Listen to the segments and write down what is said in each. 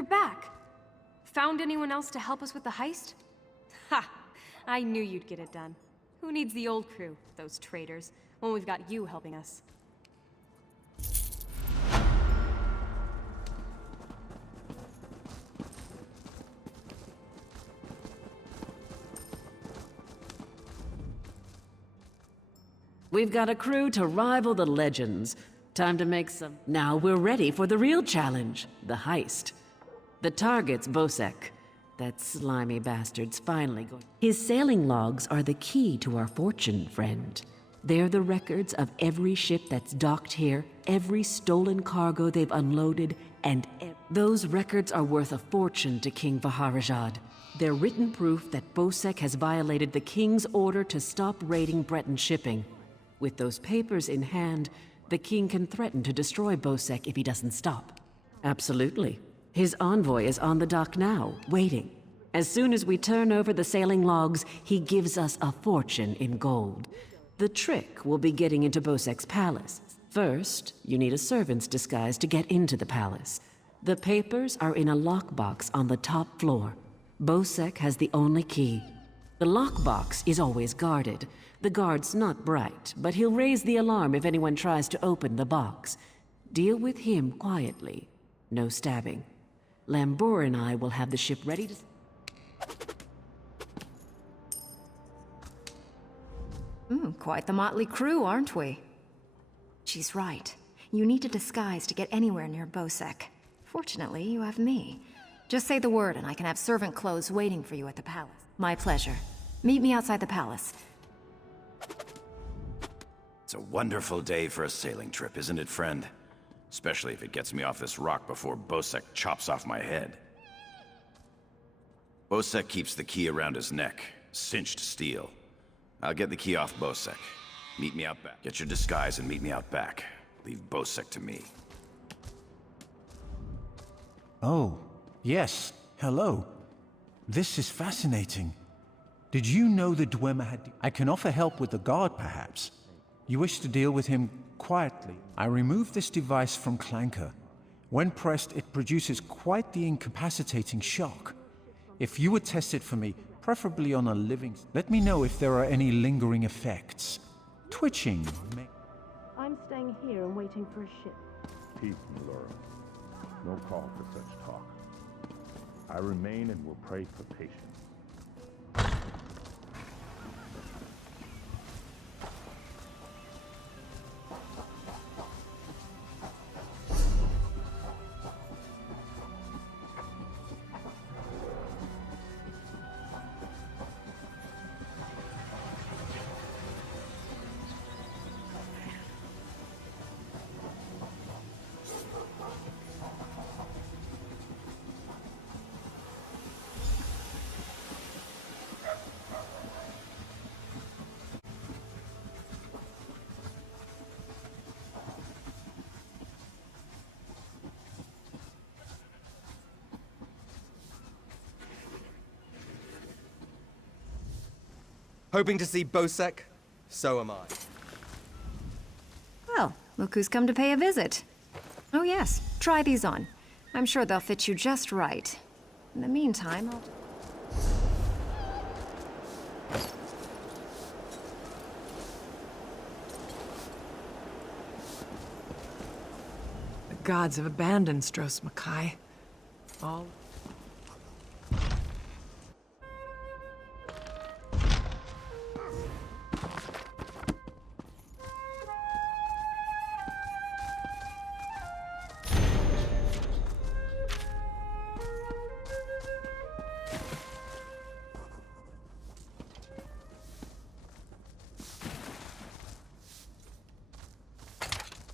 you're back. Found anyone else to help us with the heist? Ha! I knew you'd get it done. Who needs the old crew, those traitors, when we've got you helping us? We've got a crew to rival the legends. Time to make some... Now we're ready for the real challenge, the heist. The target's Bosek. That slimy bastard's finally going... His sailing logs are the key to our fortune, friend. They're the records of every ship that's docked here, every stolen cargo they've unloaded, and those records are worth a fortune to King Vaharajad. They're written proof that Bosek has violated the King's order to stop raiding Breton shipping. With those papers in hand, the King can threaten to destroy Bosek if he doesn't stop. Absolutely. His envoy is on the dock now, waiting. As soon as we turn over the sailing logs, he gives us a fortune in gold. The trick will be getting into Bosek's palace. First, you need a servant's disguise to get into the palace. The papers are in a lockbox on the top floor. Bosek has the only key. The lockbox is always guarded. The guard's not bright, but he'll raise the alarm if anyone tries to open the box. Deal with him quietly. No stabbing. Lambour and I will have the ship ready to... Quite the motley crew, aren't we? She's right. You need a disguise to get anywhere near Bosek. Fortunately, you have me. Just say the word and I can have servant clothes waiting for you at the palace. My pleasure. Meet me outside the palace. It's a wonderful day for a sailing trip, isn't it, friend? Especially if it gets me off this rock before Bosek chops off my head. Bosek keeps the key around his neck, cinched steel. I'll get the key off Bosek. Meet me out back. Get your disguise and meet me out back. Leave Bosek to me. Oh, yes. Hello. This is fascinating. Did you know the Dwemer had... I can offer help with the guard, perhaps. You wish to deal with him quietly. I removed this device from Clanker. When pressed, it produces quite the incapacitating shock. If you would test it for me, preferably on a living... Let me know if there are any lingering effects. Twitching may... I'm staying here and waiting for a ship. Peace, Melora. No call for such talk. I remain and will pray for patience. Hoping to see Bosek? So am I. Well, look who's come to pay a visit. Oh yes, try these on. I'm sure they'll fit you just right. In the meantime, I'll... The gods have abandoned Stros Makai. All...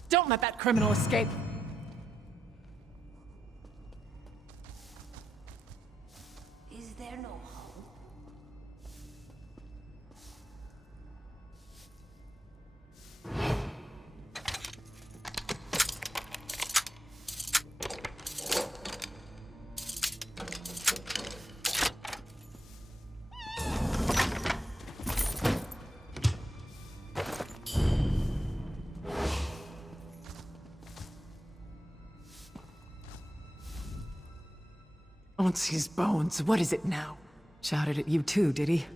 Don't let that criminal escape! Is there no hope? Onsi's bones, what is it now? Shouted at you too, did he?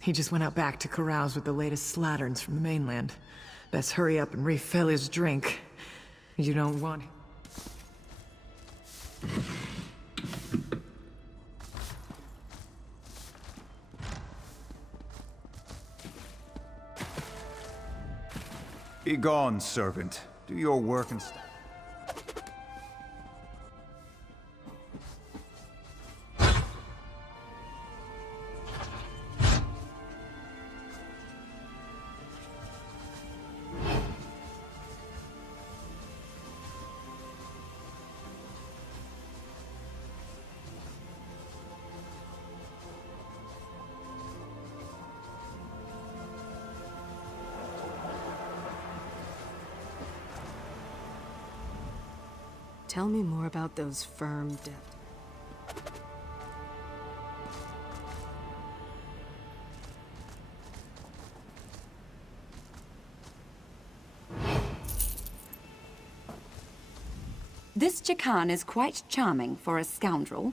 He just went out back to carouse with the latest slatterns from the mainland. Best hurry up and refill his drink. You don't want... Be gone, servant. Do your work and stop. Tell me more about those firm depths. This Chikan is quite charming for a scoundrel.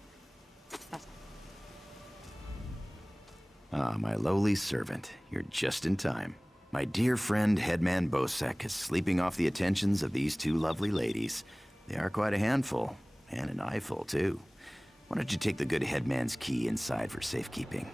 Ah, my lowly servant. You're just in time. My dear friend, Headman Bosek, is sleeping off the attentions of these two lovely ladies. They are quite a handful, and an eyeful, too. Why don't you take the good headman's key inside for safekeeping?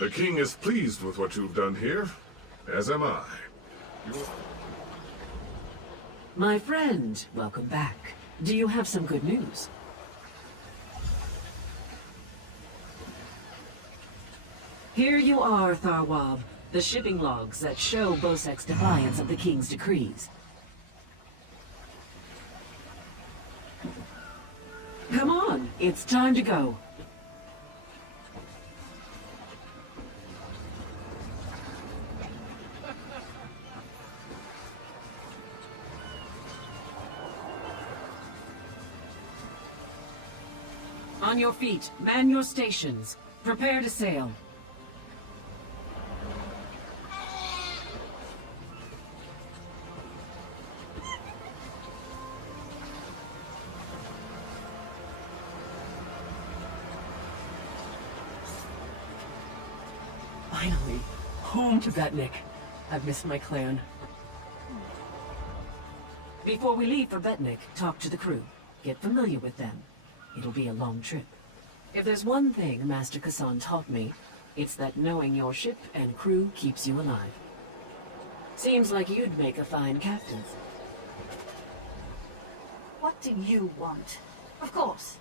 The king is pleased with what you've done here, as am I. My friend, welcome back. Do you have some good news? Here you are, Tharwab. The shipping logs that show Bosek's defiance of the king's decrees. Come on, it's time to go. On your feet, man your stations. Prepare to sail. Finally, home to Betnik. I've missed my clan. Before we leave for Betnik, talk to the crew. Get familiar with them. It'll be a long trip. If there's one thing Master Kassan taught me, it's that knowing your ship and crew keeps you alive. Seems like you'd make a fine captain. What do you want? Of course,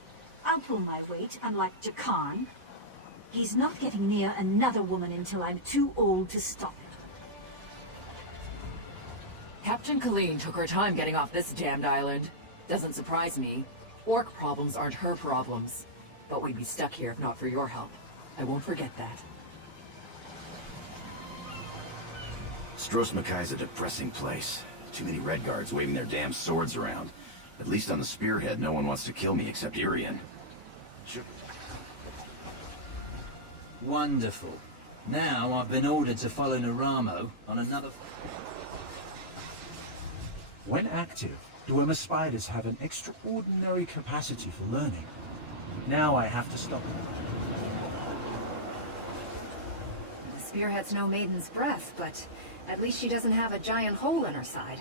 I'll pull my weight, unlike Jakan. He's not getting near another woman until I'm too old to stop him. Captain Colleen took her time getting off this damned island. Doesn't surprise me. Orc problems aren't her problems. But we'd be stuck here if not for your help. I won't forget that. Strosmakai's a depressing place. Too many Red Guards waving their damn swords around. At least on the Spearhead, no one wants to kill me except Irian. Sure. Wonderful. Now I've been ordered to follow Naramo on another... When active, Dwemer spiders have an extraordinary capacity for learning. Now I have to stop them. The Spearhead's no maiden's breath, but at least she doesn't have a giant hole in her side.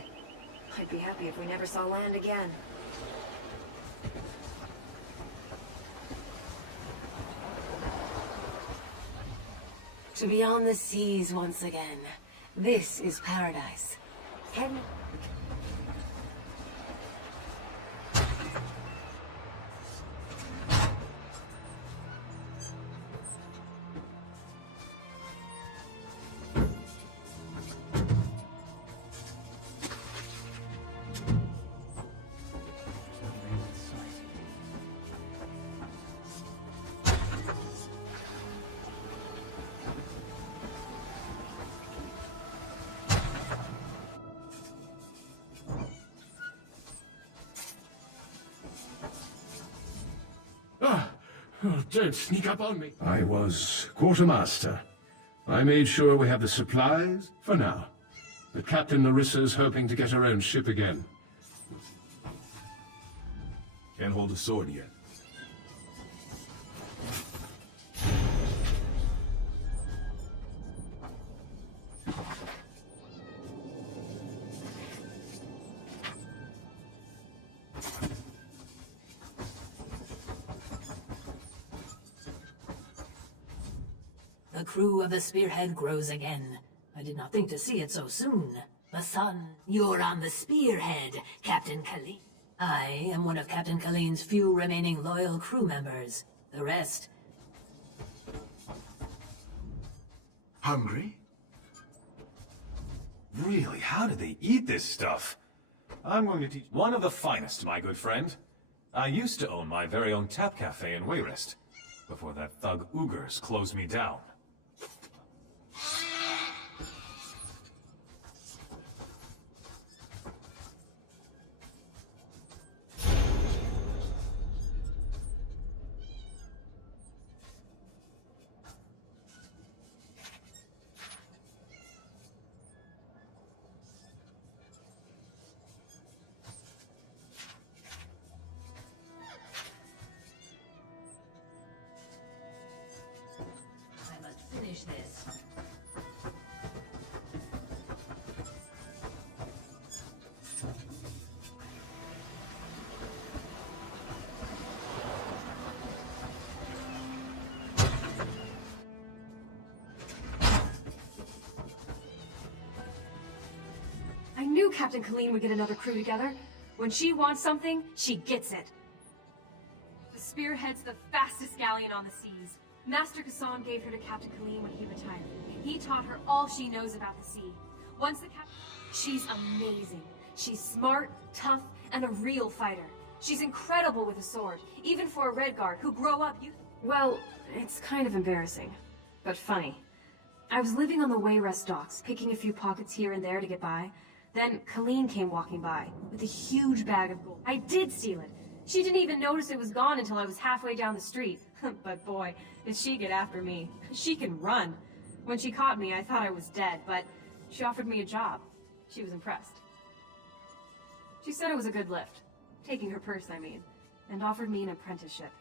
I'd be happy if we never saw land again. To be on the seas once again. This is paradise. Can... Oh, don't sneak up on me. I was quartermaster. I made sure we have the supplies for now. But Captain Larissa's hoping to get her own ship again. Can't hold a sword yet. The crew of the Spearhead grows again. I did not think to see it so soon. The sun, you're on the Spearhead, Captain Colleen. I am one of Captain Colleen's few remaining loyal crew members. The rest... Hungry? Really, how do they eat this stuff? I'm going to teach one of the finest, my good friend. I used to own my very own tap cafe in Wayrest, before that thug Ugers closed me down. Finish this. I knew Captain Colleen would get another crew together. When she wants something, she gets it. The Spearhead's the fastest galleon on the seas. Master Kassan gave her to Captain Colleen when he retired. He taught her all she knows about the sea. Once the captain... She's amazing. She's smart, tough, and a real fighter. She's incredible with a sword, even for a Redguard who grow up Well, it's kind of embarrassing, but funny. I was living on the Wayrest docks, picking a few pockets here and there to get by. Then Colleen came walking by, with a huge bag of gold. I did steal it. She didn't even notice it was gone until I was halfway down the street. But boy, did she get after me. She can run. When she caught me, I thought I was dead, but she offered me a job. She was impressed. She said it was a good lift. Taking her purse, I mean. And offered me an apprenticeship.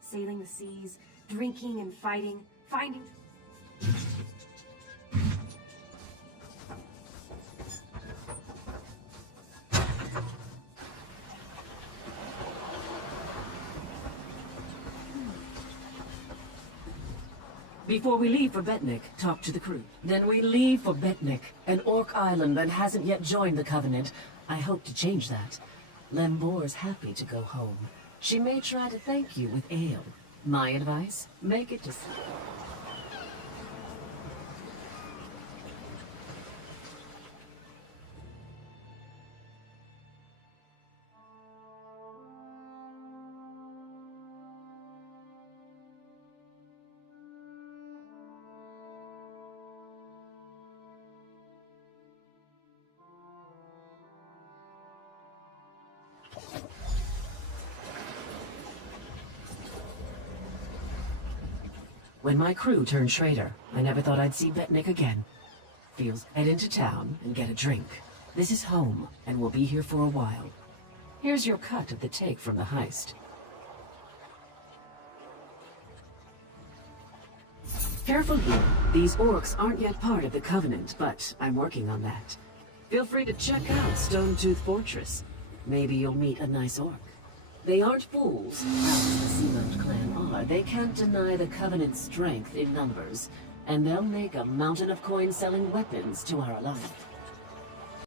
Sailing the seas, drinking and fighting, finding... Before we leave for Betnik, talk to the crew. Then we leave for Betnik, an orc island that hasn't yet joined the Covenant. I hope to change that. Lembor's happy to go home. She may try to thank you with ale. My advice? Make it to... When my crew turned traitor, I never thought I'd see Betnik again. Feels head into town and get a drink. This is home, and we'll be here for a while. Here's your cut of the take from the heist. Careful here. These orcs aren't yet part of the Covenant, but I'm working on that. Feel free to check out Stonetooth Fortress. Maybe you'll meet a nice orc. They aren't fools, as the Sealand clan are. They can't deny the Covenant's strength in numbers, and they'll make a mountain of coin selling weapons to our alliance.